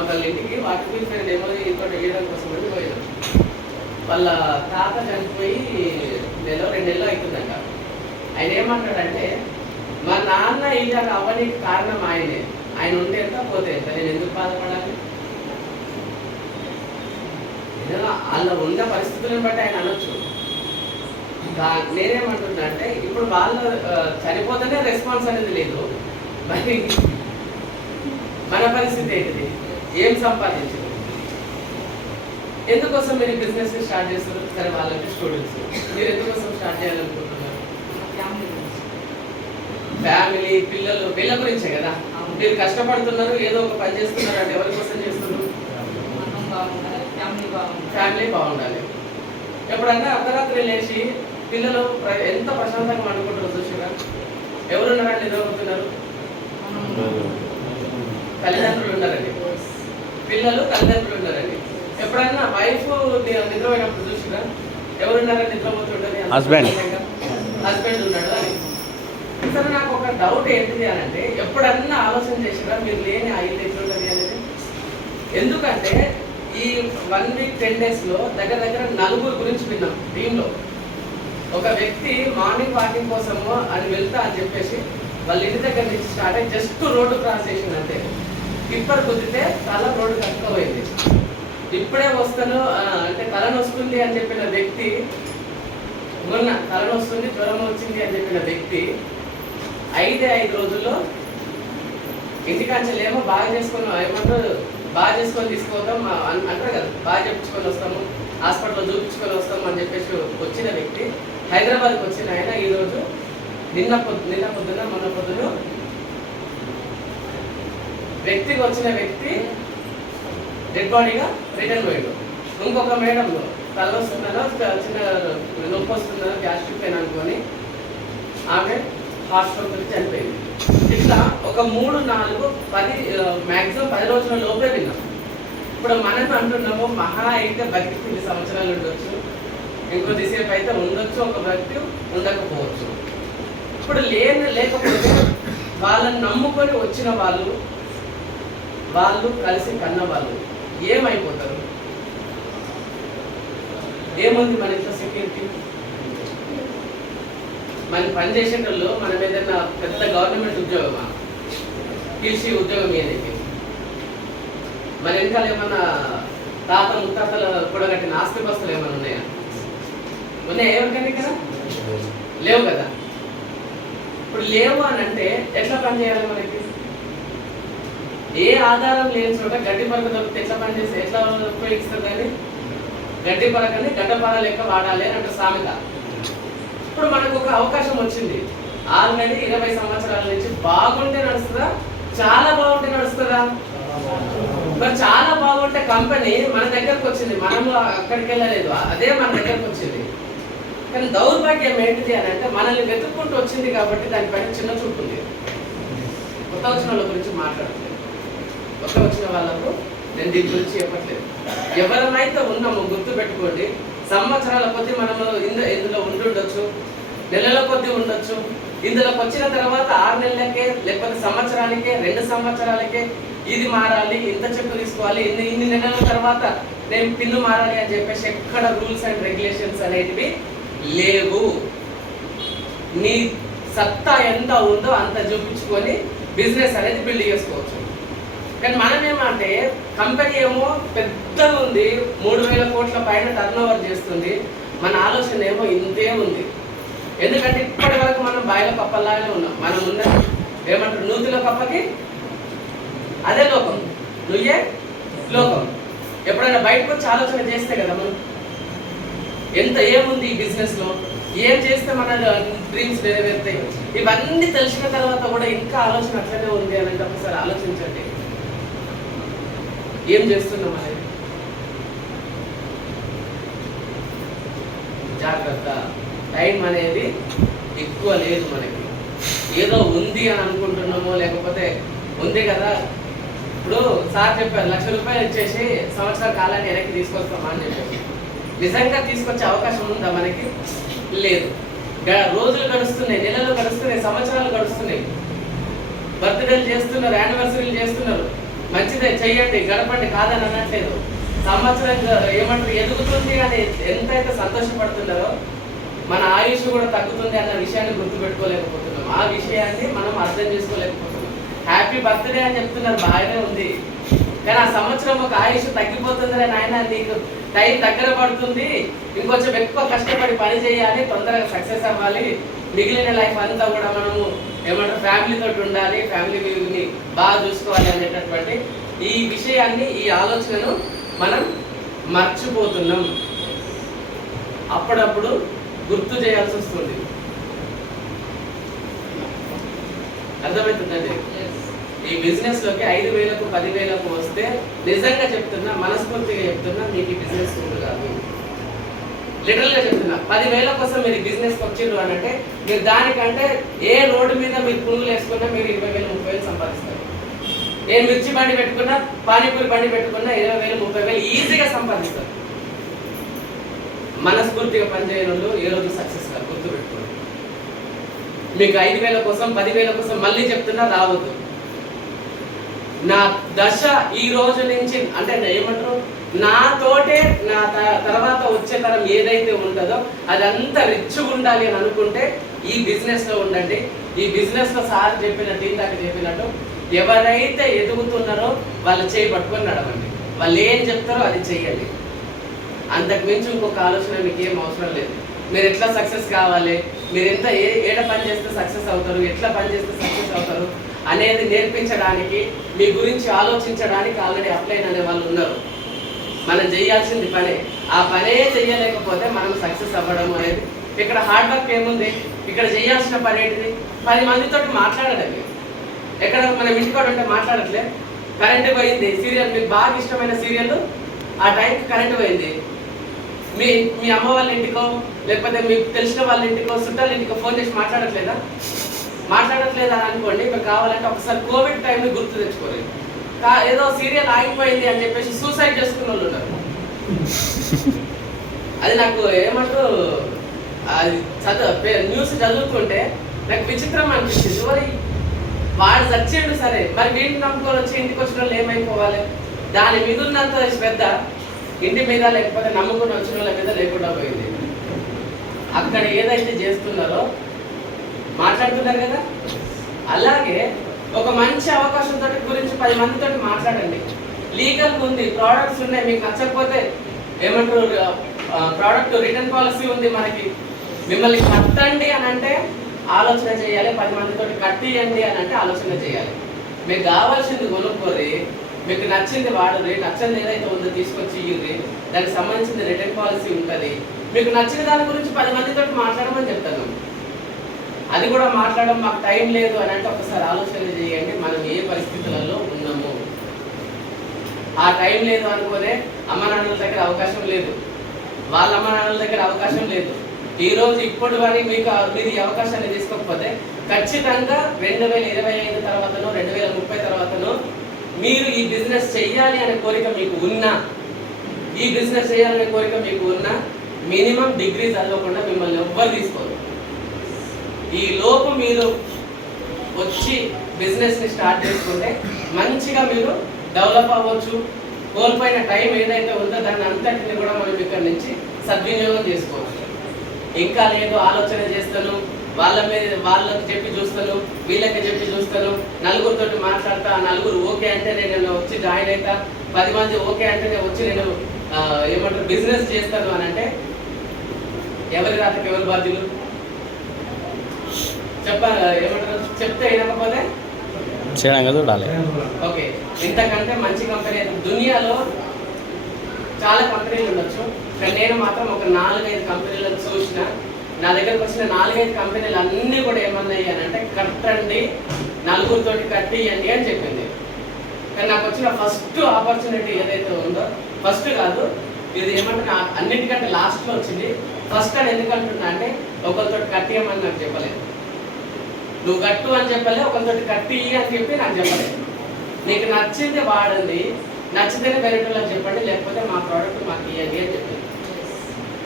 ఒకళ్ళ ఇంటికి water purifier ఏమో ఇంకోటి వేయడం కోసం వెళ్ళి పోయినాం. వాళ్ళ తాత చనిపోయి నెల 2 నెలలు అవుతుందంట. ఆయన ఏమంటాడంటే మా నాన్న ఇలా అవ్వడానికి కారణం ఆయనే, ఆయన ఉంటే ఎంత పోతే ఎంత, నేను ఎందుకు బాధపడాలి? వాళ్ళ ఉన్న పరిస్థితులను బట్టి ఆయన అనొచ్చు. నేనేమంటున్నా అంటే ఇప్పుడు వాళ్ళు చనిపోతేనే రెస్పాన్స్ అనేది లేదు, మరి మన పరిస్థితి ఏంటిది? ఏం సంపాదించదు? ఎందుకోసం మీరు బిజినెస్ స్టార్ట్ చేస్తారు? సరే వాళ్ళకి స్టూడెంట్స్, మీరు ఎందుకోసం స్టార్ట్ చేయాలనుకుంటున్నారు? ఫ్యామిలీ, పిల్లలు, వీళ్ళ గురించే కదా మీరు కష్టపడుతున్నారు, ఏదో ఒక పని చేస్తున్నారు అంటే ఎవరి కోసం చేస్తున్నారు? ఫ్యామిలీ బాగుండాలి. ఎప్పుడన్నా అర్ధరాత్రి లేచి పిల్లలు ఎంత ప్రశాంతంగా వండుకుంటారు చూసిరా? ఎవరున్నారండి నిద్రపోతున్నారు? తల్లిదండ్రులు ఉన్నారండి, పిల్లలు తల్లిదండ్రులు ఉన్నారండి. ఎప్పుడన్నా వైఫ్ నిద్రపోయినప్పుడు చూసిరా? ఎవరున్నారని నిద్రపోతుంటారు? హస్బెండ్ ఉన్నాడు అని. సరే నాకు ఒక డౌట్ ఏంటిది అని అంటే ఎప్పుడన్నా ఆలోచన చేసిరా మీరు లేని ఆ ఇల్లు ఎట్లుంటుంది అనేది? ఎందుకంటే ఈ 1 వీక్ 10 డేస్లో దగ్గర 4 గురించి విన్నాం టీంలో. ఒక వ్యక్తి మార్నింగ్ వాకింగ్ కోసము అని వెళ్తా అని చెప్పేసి వాళ్ళ ఇంటి దగ్గర నుంచి స్టార్ట్ అయ్యి జస్ట్ రోడ్డు క్రాస్ చేసింది అంతే. టిప్పర్ గుద్దితే తల రోడ్డు కట్టుకోపోయింది. ఇప్పుడే వస్తాను అంటే తలనొస్తుంది అని చెప్పిన వ్యక్తి, మొన్న తలనొస్తుంది జ్వరం వచ్చింది అని చెప్పిన వ్యక్తి 5 రోజుల్లో ఇంటికాంచెలేమో బాగా చేసుకొని ఏమంటారు బాగా చేసుకొని తీసుకోవద్దాం అంటారు కదా, బాగా చెప్పించుకొని వస్తాము, హాస్పిటల్లో చూపించుకొని వస్తాము అని చెప్పేసి వచ్చిన వ్యక్తి హైదరాబాద్కి వచ్చిన ఆయన ఈరోజు నిన్న పొద్దున మొన్న పొద్దున వ్యక్తికి వచ్చిన వ్యక్తి డెడ్ బాడీగా రిటర్న్ పోయాడు. ఇంకొక మేడం తల వస్తుందనో చిన్న నొప్పి వస్తుందనో గ్యాస్ట్రిక్ పెయిన్ అనుకొని ఆమె హాస్పిటల్కి చనిపోయింది. ఇట్లా ఒక 3, 4, 10 మ్యాక్సిమం 10 రోజుల లోపే విన్నాం. ఇప్పుడు మనం అంటున్నాము మహా అయితే బతికి 10 సంవత్సరాలు ఉండొచ్చు, ఇంకొద్దిసేపు అయితే ఉండొచ్చు, ఒక వ్యక్తి ఉండకపోవచ్చు. ఇప్పుడు లేకపోతే వాళ్ళని నమ్ముకొని వచ్చిన వాళ్ళు కలిసి కన్న వాళ్ళు ఏమైపోతారు? ఏముంది మన ఇంట్లో సెక్యూరిటీ? మనం పనిచేసేటోళ్ళు మనం ఏదైనా పెద్ద గవర్నమెంట్ ఉద్యోగమా పిలిచి ఉద్యోగం ఏదైతే మన వెనకాల ఏమన్నా తాత ముత్తాతలు కూడా కట్టిన ఆస్తి బస్తులు ఏమైనా ఉన్నాయా? ఎవరికైనా కదా లేవు కదా. ఇప్పుడు లేవు అని అంటే ఎట్లా పని చేయాలి? మనకి ఏ ఆధారం లేని చోట గడ్డి పరక దొరికితే ఎట్లా పని చేస్తే ఎట్లా ఉపయోగిస్తారు? కానీ గడ్డి పరకని గడ్డపార లెక్క వాడాలి అని అంటే సామెత. ఇప్పుడు మనకు ఒక అవకాశం వచ్చింది. ఆల్రెడీ 20 సంవత్సరాల నుంచి బాగుంటే నడుస్తుందా? చాలా బాగుంటే నడుస్తుందా? మరి చాలా బాగుంటే కంపెనీ మన దగ్గరకు వచ్చింది, మనము అక్కడికి వెళ్ళలేదు, అదే మన దగ్గరకు వచ్చింది. కానీ దౌర్భాగ్యం ఏంటిది అని అంటే మనల్ని వెతుక్కుంటూ వచ్చింది కాబట్టి దానిపైన చిన్న చూపు ఉంది. కొత్త వచ్చిన వాళ్ళ గురించి మాట్లాడలేదు, కొత్త వచ్చిన వాళ్ళకు నేను దీని గురించి చెప్పట్లేదు. ఎవరమైతే ఉన్నామో గుర్తు పెట్టుకోండి, సంవత్సరాల కొద్దీ మనము ఇందులో ఉండుండొచ్చు, నెలల కొద్దీ ఉండొచ్చు. ఇందులోకి వచ్చిన తర్వాత 6 నెలలకే లేకపోతే సంవత్సరానికే 2 సంవత్సరాలకే ఇది మారాలి, ఇంత చెక్కు తీసుకోవాలి, ఇన్ని నెలల తర్వాత నేను పిన్ను మారాలి అని చెప్పేసి ఎక్కడ రూల్స్ అండ్ రెగ్యులేషన్స్ అనేటివి లేవు. నీ సత్తా ఎంత ఉందో అంత చూపించుకొని బిజినెస్ అనేది బిల్డ్ చేసుకోవచ్చు. కానీ మనం ఏమంటే కంపెనీ ఏమో పెద్దగా ఉంది, 3000 కోట్ల పైన టర్న్ ఓవర్ చేస్తుంది, మన ఆలోచన ఏమో ఇంతే ఉంది. ఎందుకంటే ఇప్పటి వరకు మనం బాయిల కప్పలాగానే ఉన్నాం. మనం ఉన్న ఏమంటారు నూతిలో కప్పకి అదే లోకం, నువ్వే లోకం. ఎప్పుడైనా బయటకు వచ్చి ఆలోచన చేస్తే కదా మనం ఎంత ఏముంది ఈ బిజినెస్లో, ఏం చేస్తే మన డ్రీమ్స్ నెరవేరుతాయి, ఇవన్నీ తెలిసిన తర్వాత కూడా ఇంకా ఆలోచన అట్లనే ఉంది అని అంటే ఒకసారి ఆలోచించండి ఏం చేస్తున్నాం అనేది. జాగ్రత్త, టైం అనేది ఎక్కువ లేదు మనకి. ఏదో ఉంది అని అనుకుంటున్నామో లేకపోతే ఉంది కదా, ఇప్పుడు సార్ చెప్పారు 1,00,000 రూపాయలు ఇచ్చేసి సంవత్సరాల కాలాన్ని వెనక్కి తీసుకొస్తామా అని చెప్పేసి. నిజంగా తీసుకొచ్చే అవకాశం ఉందా మనకి? లేదు. రోజులు గడుస్తున్నాయి, నెలలు గడుస్తున్నాయి, సంవత్సరాలు గడుస్తున్నాయి, బర్త్డేలు చేస్తున్నారు, యానివర్సరీలు చేస్తున్నారు, మంచిదే చెయ్యండి, గడపండి, కాదని అనట్లేదు. సంవత్సరం ఏమంటారు ఎదుగుతుంది అని ఎంతైతే సంతోషపడుతున్నారో మన ఆయుష్ కూడా తగ్గుతుంది అన్న విషయాన్ని గుర్తుపెట్టుకోలేకపోతున్నాం. ఆ విషయాన్ని మనం అర్థం చేసుకోలేకపోతున్నాం. హ్యాపీ బర్త్డే అని చెప్తున్నారు, బాగానే ఉంది, కానీ ఆ సంవత్సరం ఒక ఆయుష్ తగ్గిపోతుంది అని ఆయన నీకు టైం దగ్గర పడుతుంది, ఇంకొంచెం ఎక్కువ కష్టపడి పని చేయాలి, తొందరగా సక్సెస్ అవ్వాలి, మిగిలిన లైఫ్ అంతా కూడా మనము ఏమంటారు ఫ్యామిలీతో ఉండాలి, ఫ్యామిలీని బాగా చూసుకోవాలి అనేటటువంటి ఈ విషయాన్ని, ఈ ఆలోచనను మనం మర్చిపోతున్నాం. అప్పుడప్పుడు గుర్తు చేయాల్సి వస్తుంది. అర్థమవుతుందండి? ఈ బిజినెస్ లోకి 5,000కు 10,000కు వస్తే నిజంగా చెప్తున్నా, మనస్ఫూర్తిగా చెప్తున్నా, మీకు ఈ బిజినెస్ సూట్ కాదు. లిటరల్ గా చెప్తున్నా, 10,000 కోసం మీరు బిజినెస్ వచ్చిండ్రు అని అంటే మీరు దానికంటే ఏ రోడ్డు మీద మీరు పురుగులు వేసుకున్నా మీరు 20,000 30,000 సంపాదిస్తారు. నేను మిర్చి బండి పెట్టుకున్నా, పానీపూరి బండి పెట్టుకున్నా 20,000 30,000 ఈజీగా సంపాదిస్తారు. మనస్ఫూర్తిగా పనిచేయని వాళ్ళు ఏ రోజు సక్సెస్ కాదు, గుర్తుపెట్టుకోండి. మీకు 5,000 కోసం 10,000 కోసం మళ్ళీ చెప్తున్నా రావద్దు. నా దశ ఈ రోజు నుంచి అంటే ఏమంటారు, నాతోటే నా తర్వాత వచ్చే తరం ఏదైతే ఉంటుందో అదంతా రిచ్గా ఉండాలి అని అనుకుంటే ఈ బిజినెస్ లో ఉండండి. ఈ బిజినెస్ లో సార్ చెప్పినట్టు, ఇందాక చెప్పినట్టు ఎవరైతే ఎదుగుతున్నారో వాళ్ళు చేయి పట్టుకొని నడవండి. వాళ్ళు ఏం చెప్తారో అది చెయ్యండి. అంతకు మించి ఇంకొక ఆలోచన మీకు ఏం అవసరం లేదు. మీరు ఎట్లా సక్సెస్ కావాలి, మీరు ఎంత ఏడ పని చేస్తే సక్సెస్ అవుతారు, ఎట్లా పని చేస్తే సక్సెస్ అవుతారు అనేది నేర్పించడానికి, మీ గురించి ఆలోచించడానికి ఆల్రెడీ అప్లైన్ అనే వాళ్ళు ఉన్నారు. మనం చేయాల్సింది పనే. ఆ పనే చెయ్యలేకపోతే మనం సక్సెస్ అవ్వడం అనేది ఇక్కడ హార్డ్ వర్క్ ఏముంది? ఇక్కడ చేయాల్సిన పని ఏంటిది? 10 మందితో మాట్లాడడమే. ఎక్కడ మనం ఇంటికాడ ఉంటే మాట్లాడట్లే, కరెంటు పోయింది, సీరియల్ మీకు బాగా ఇష్టమైన సీరియల్ ఆ టైంకి కరెంటు పోయింది, మీ అమ్మ వాళ్ళ ఇంటికో లేకపోతే మీకు తెలిసిన వాళ్ళ ఇంటికో చుట్టాల ఇంటికో ఫోన్ చేసి మాట్లాడట్లేదా అనుకోండి. మీకు కావాలంటే ఒకసారి కోవిడ్ టైంని గుర్తు తెచ్చుకోలేదు, ఏదో సీరియల్ ఆగిపోయింది అని చెప్పేసి సూసైడ్ చేసుకున్న వాళ్ళు ఉన్నారు. అది నాకు ఏమంటారు, అది న్యూస్ చదువుతుంటే నాకు విచిత్రం అనిపించింది. మరి వాడు చచ్చేడు సరే, మరి వీటిని నమ్ముకొని వచ్చి ఇంటికి వచ్చిన వాళ్ళు ఏమైపోవాలి? దాని మీద ఉన్నంత శ్రద్ధ ఇంటి మీద లేకపోతే నమ్ముకుని వచ్చిన వాళ్ళ మీద లేకుండా పోయింది. అక్కడ ఏదైతే చేస్తున్నారో మాట్లాడుతున్నారు కదా, అలాగే ఒక మంచి అవకాశంతో గురించి 10 మందితో మాట్లాడండి. లీగల్ ఉంది, ప్రోడక్ట్స్ ఉన్నాయి, మీకు నచ్చకపోతే ఏమంటారు ప్రోడక్ట్ రిటర్న్ పాలసీ ఉంది మనకి. మిమ్మల్ని కట్టండి అని అంటే ఆలోచన చేయాలి, 10 మందితో కట్టియండి అని అంటే ఆలోచన చేయాలి. మీకు కావాల్సింది కొనుక్కోరి, మీకు నచ్చింది వాడరు, నచ్చింది ఏదైతే ఉందో తీసుకొచ్చి ఇవ్వరి, దానికి సంబంధించిన రిటర్న్ పాలసీ ఉంటుంది. మీకు నచ్చిన దాని గురించి 10 మందితో మాట్లాడమని చెప్తాను. అది కూడా మాట్లాడడం మాకు టైం లేదు అని అంటే ఒకసారి ఆలోచన చేయండి, మనం ఏ పరిస్థితులలో ఉన్నాము. ఆ టైం లేదు అనుకునే అమ్మ నాన్నల దగ్గర అవకాశం లేదు, వాళ్ళ అమ్మ నాన్నల దగ్గర అవకాశం లేదు. ఈ రోజు ఇప్పుడు కానీ మీరు ఈ అవకాశాన్ని తీసుకోకపోతే ఖచ్చితంగా 2025 తర్వాతనో 2030 తర్వాతనో మీరు ఈ బిజినెస్ చెయ్యాలి అనే కోరిక మీకు ఉన్నా, ఈ బిజినెస్ చేయాలనే కోరిక మీకు ఉన్నా మినిమం డిగ్రీ చదవకుండా మిమ్మల్ని ఎవ్వరు తీసుకోరు. ఈ లోపు మీరు వచ్చి బిజినెస్ని స్టార్ట్ చేసుకుంటే మంచిగా మీరు డెవలప్ అవ్వచ్చు. కోల్పోయిన టైం ఏదైతే ఉందో దాన్ని అంతటిని కూడా మనం ఇక్కడ నుంచి సద్వినియోగం చేసుకోవచ్చు. ఇంకా లేదు ఆలోచన చేస్తాను, వాళ్ళకి చెప్పి చూస్తాను, వీళ్ళకి చెప్పి చూస్తాను, నలుగురితో మాట్లాడతా, నలుగురు ఓకే అంటే నేను వచ్చి జాయిన్ అవుతా, 10 మంది ఓకే అంటే నేను వచ్చి నేను ఏమంటారు బిజినెస్ చేస్తాను అని అంటే ఎవరి రాతకి ఎవరు బాధ్యులు ఏమంటారు? చెప్తే వినకపోతే చూడాలి. ఓకే, ఇంతకంటే మంచి కంపెనీ దునియాలో చాలా కంపెనీలు ఉండొచ్చు, కానీ నేను మాత్రం ఒక 4-5 కంపెనీలను చూసిన. నా దగ్గరకు వచ్చిన 4-5 కంపెనీలు అన్నీ కూడా ఏమన్నాయి అని అంటే కట్టండి, నలుగురితోటి కట్టియండి అని చెప్పింది. కానీ నాకు వచ్చిన ఫస్ట్ ఆపర్చునిటీ ఏదైతే ఉందో, ఫస్ట్ కాదు ఇది ఏమంటే అన్నిటికంటే లాస్ట్లో వచ్చింది. ఫస్ట్ అని ఎందుకంటున్నా అంటే ఒకరితో కట్టియమని నాకు చెప్పలేదు, నువ్వు కట్టు అని చెప్పలే, ఒకరితో కట్టి అని చెప్పి నాకు చెప్పలేదు. నీకు నచ్చింది వాడండి, నచ్చితేనే బెనిఫిట్ చెప్పండి, లేకపోతే మా ప్రోడక్ట్ మాకు ఇవ్వండి అని చెప్పింది.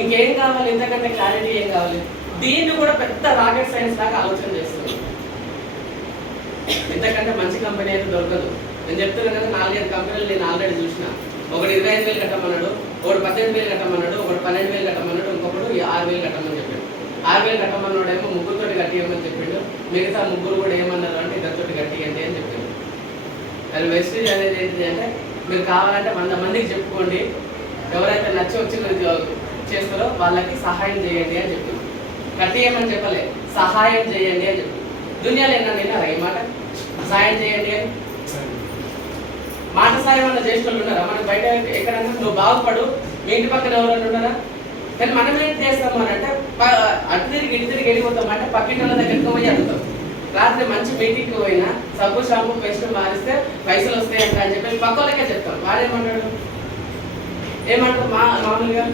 ఇంకేం కావాలి? ఇంతకంటే క్లారిటీ ఏం కావాలి? దీన్ని కూడా పెద్ద రాకెట్ సైన్స్ లాగా ఆలోచన చేస్తుంది. ఇంతకంటే మంచి కంపెనీ అయితే దొరకదు. నేను చెప్తున్నాను కదా, 4-5 కంపెనీలు నేను ఆల్రెడీ చూసిన. ఒకటి 25,000 కట్టమన్నాడు, ఒకటి 18,000 కట్టమన్నాడు, ఒకటి 12,000 కట్టమన్నాడు, ఇంకొకడు 6,000 కట్టమని చెప్పాడు. 6,000 కట్టమన్నాడేమో ముగ్గురితోటి కట్టియమని చెప్పిండు. మిగతా ముగ్గురు కూడా ఏమన్నారు అంటే ఇద్దరితోటి కట్టియండి అని చెప్పిండు. అది వెస్టేజ్ అనేది ఏంటిది అంటే, మీరు కావాలంటే 100 మందికి చెప్పుకోండి, ఎవరైతే నచ్చి వచ్చి చేస్తారో వాళ్ళకి సహాయం చేయండి అని చెప్పింది. కట్టియమని చెప్పలే, సహాయం చేయండి అని చెప్పింది. దునియాలో ఏమన్నా విన్నారా ఈ మాట? సహాయం చేయండి అని మాట సాయం వల్ల చేసిన వాళ్ళు ఉన్నారా? మనకు బయట ఎక్కడన్నా నువ్వు బాగుపడు, మీ ఇంటి పక్కన ఎవరైనా ఉన్నారా? కానీ మనం ఏం చేస్తాము అని అంటే అటు తిరిగి ఇటు తిరిగి వెళ్ళిపోతాం అంటే పక్కింటి వాళ్ళ దగ్గరికి పోయి అడుగుతాం. రాత్రి మంచి మీటింగ్కి పోయినా సబ్బు షాంపూ పేస్ట్ మారిస్తే పైసలు వస్తాయంట అని చెప్పి పక్క వాళ్ళకే చెప్తాం. వాడేమన్నాడు? ఏమంటారు మామూలుగా?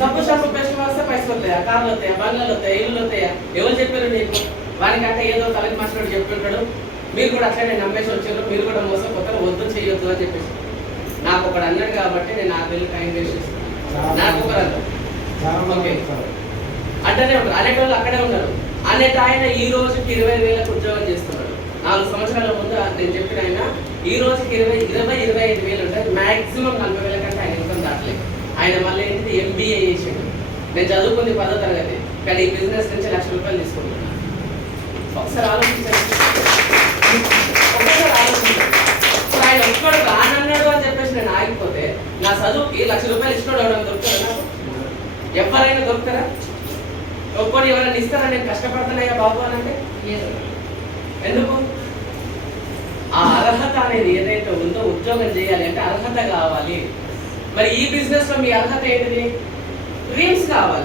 సబ్బు షాంపూ పేస్ట్ మారిస్తే పైసలు వస్తాయా? కార్లు వస్తాయా? బంగ్లాలు వస్తాయా? ఇల్లు వస్తాయా? ఎవరు చెప్పారు నీకు? వానికంటే ఏదో తలకి మాసినట్టు చెప్తుంటాడు. మీరు కూడా అట్లనే నమ్మేసి వచ్చారు, మీరు కూడా మోసపోతారు, వద్దు చేయొద్దు అని చెప్పేసి. నాకు ఒకడు అన్నాడు కాబట్టి నేను 6,000 టైం వేస్ట్ చేస్తాను. నాకు ఒకరు ఓకే అంటేనే ఉంటారు, అనేటోళ్ళు అక్కడే ఉన్నారు. అనేట ఆయన ఈ రోజుకి 20,000 ఉద్యోగం చేస్తున్నాడు. 4 సంవత్సరాల ముందు నేను చెప్పిన ఆయన ఈ రోజుకి 25,000 ఉంటాయి. మ్యాక్సిమం 40,000 కంటే ఆయన ఇన్కమ్ దాటలేదు. ఆయన మళ్ళీ ఏంటిది MBA చేసాడు. నేను చదువుకుంది 10వ తరగతి, కానీ ఈ బిజినెస్ నుంచి ₹1,00,000 తీసుకుంటున్నాను. ఒకసారి ఆలోచించండి. ఆయన ఒక్కడు రానన్నాడు అని చెప్పేసి నేను ఆగిపోతే నా చదువుకి ₹1,00,000 ఇష్టం అవడం దొరుకుతారా? నాకు ఎవరైనా దొరుకుతారా? ఒక్కడు ఎవరైనా ఇస్తారా? నేను కష్టపడుతున్నాయా బాబు అని అంటే ఎందుకు? ఆ అర్హత అనేది ఏదైతే ఉందో, ఉద్యోగం చేయాలి అంటే అర్హత కావాలి. మరి ఈ బిజినెస్ లో మీ అర్హత ఏంటిది? డ్రీమ్స్ కావాలి.